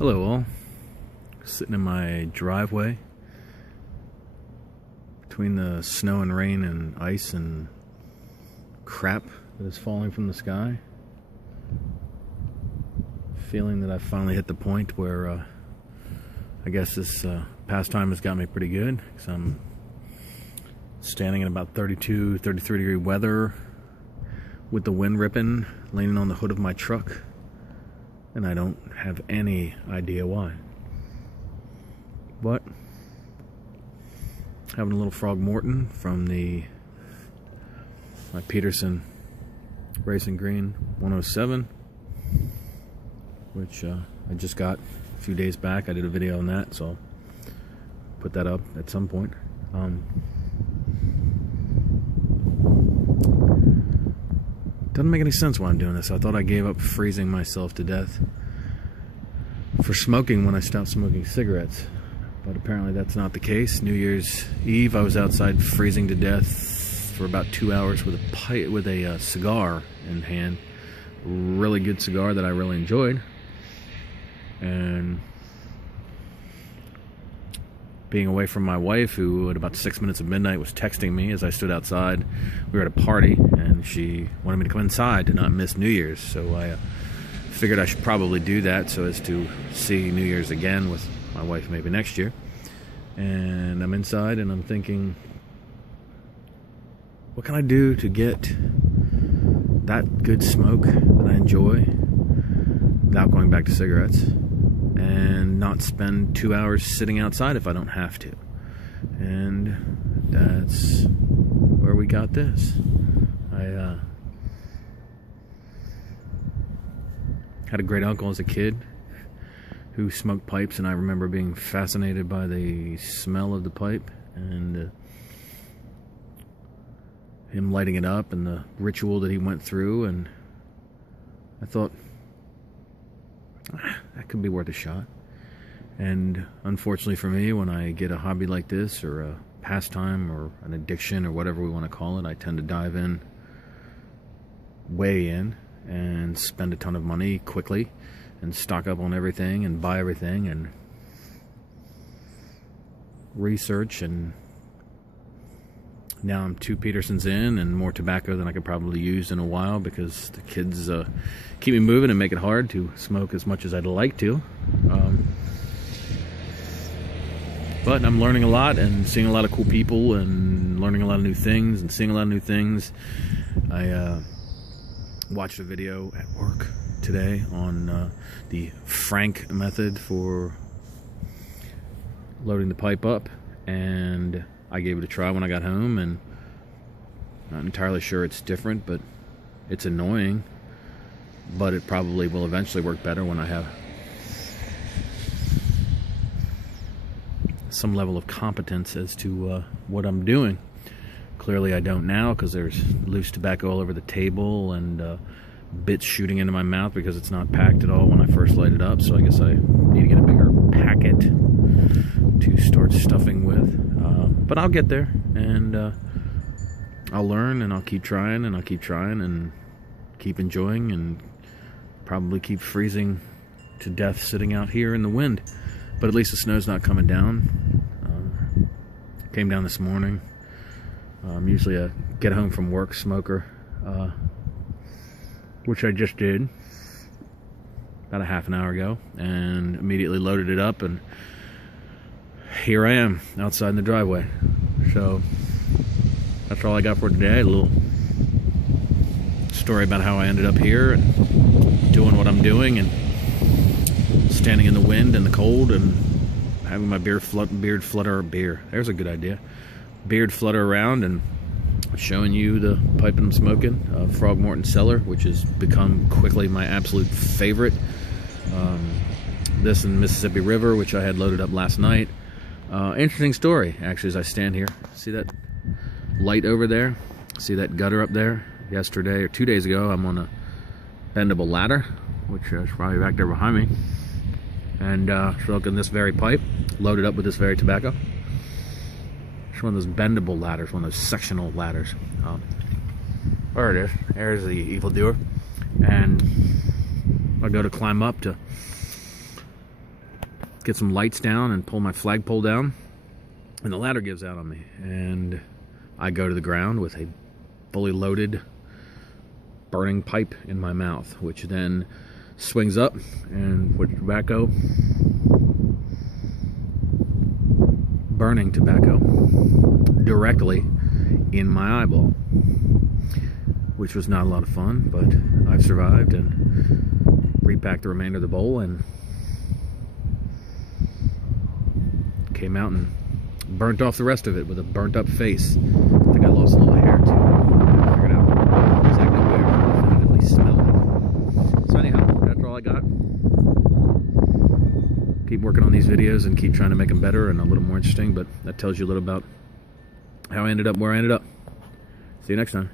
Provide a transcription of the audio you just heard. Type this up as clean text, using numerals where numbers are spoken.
Hello all, sitting in my driveway between the snow and rain and ice and crap that is falling from the sky, feeling that I've finally hit the point where I guess this pastime has got me pretty good, because I'm standing in about 32, 33 degree weather with the wind ripping, leaning on the hood of my truck, and I don't have any idea why. But having a little Frogmorton from my Peterson Racing Green 107, which I just got a few days back. I did a video on that, so I'll put that up at some point. Doesn't make any sense why I'm doing this. I thought I gave up freezing myself to death for smoking when I stopped smoking cigarettes, but apparently that's not the case. New Year's Eve, I was outside freezing to death for about 2 hours with a cigar in hand. Really good cigar that I really enjoyed, and being away from my wife, who at about 6 minutes of midnight was texting me as I stood outside. We were at a party, and she wanted me to come inside to not miss New Year's, so I figured I should probably do that so as to see New Year's again with my wife maybe next year. And I'm inside, and I'm thinking, what can I do to get that good smoke that I enjoy without going back to cigarettes, and not spend 2 hours sitting outside if I don't have to? And that's where we got this. I had a great uncle as a kid who smoked pipes, and I remember being fascinated by the smell of the pipe and him lighting it up and the ritual that he went through, and I thought, that could be worth a shot. And unfortunately for me, when I get a hobby like this, or a pastime, or an addiction, or whatever we want to call it, I tend to dive in, way in, and spend a ton of money quickly, and stock up on everything, and buy everything, and research, and now I'm 2 Petersons in, and more tobacco than I could probably use in a while, because the kids keep me moving and make it hard to smoke as much as I'd like to. But I'm learning a lot, and seeing a lot of cool people, and learning a lot of new things, and seeing a lot of new things. I watched a video at work today on the Frank method for loading the pipe up, and I gave it a try when I got home, and not entirely sure it's different, but it's annoying. But it probably will eventually work better when I have some level of competence as to what I'm doing. Clearly I don't now, because there's loose tobacco all over the table, and bits shooting into my mouth because it's not packed at all when I first light it up. So I guess I need to get a bigger packet to start stuffing with. But I'll get there, and I'll learn, and I'll keep trying, and I'll keep trying, and keep enjoying, and probably keep freezing to death sitting out here in the wind. But at least the snow's not coming down. Came down this morning. I'm usually a get home from work smoker, which I just did about a half an hour ago, and immediately loaded it up, and here I am outside in the driveway. So that's all I got for today. A little story about how I ended up here and doing what I'm doing, and standing in the wind and the cold, and having my beard flutter around, and showing you the pipe I'm smoking, Frogmorton Cellar, which has become quickly my absolute favorite. This and Mississippi River, which I had loaded up last night. Interesting story, actually, as I stand here. See that light over there? See that gutter up there? Yesterday or 2 days ago, I'm on a bendable ladder, which is probably back there behind me, and smoking this very pipe, loaded up with this very tobacco. It's one of those bendable ladders, one of those sectional ladders. There it is. There's the evildoer. And I go to climb up to get some lights down and pull my flagpole down, and the ladder gives out on me, and I go to the ground with a fully loaded burning pipe in my mouth, which then swings up and with tobacco, burning tobacco, directly in my eyeball, which was not a lot of fun, but I've survived and repacked the remainder of the bowl and came out and burnt off the rest of it with a burnt up face. I think I lost a little hair too. I figured out exactly where I definitively smelled it. So anyhow, that's all I got. Keep working on these videos and keep trying to make them better and a little more interesting, but that tells you a little about how I ended up where I ended up. See you next time.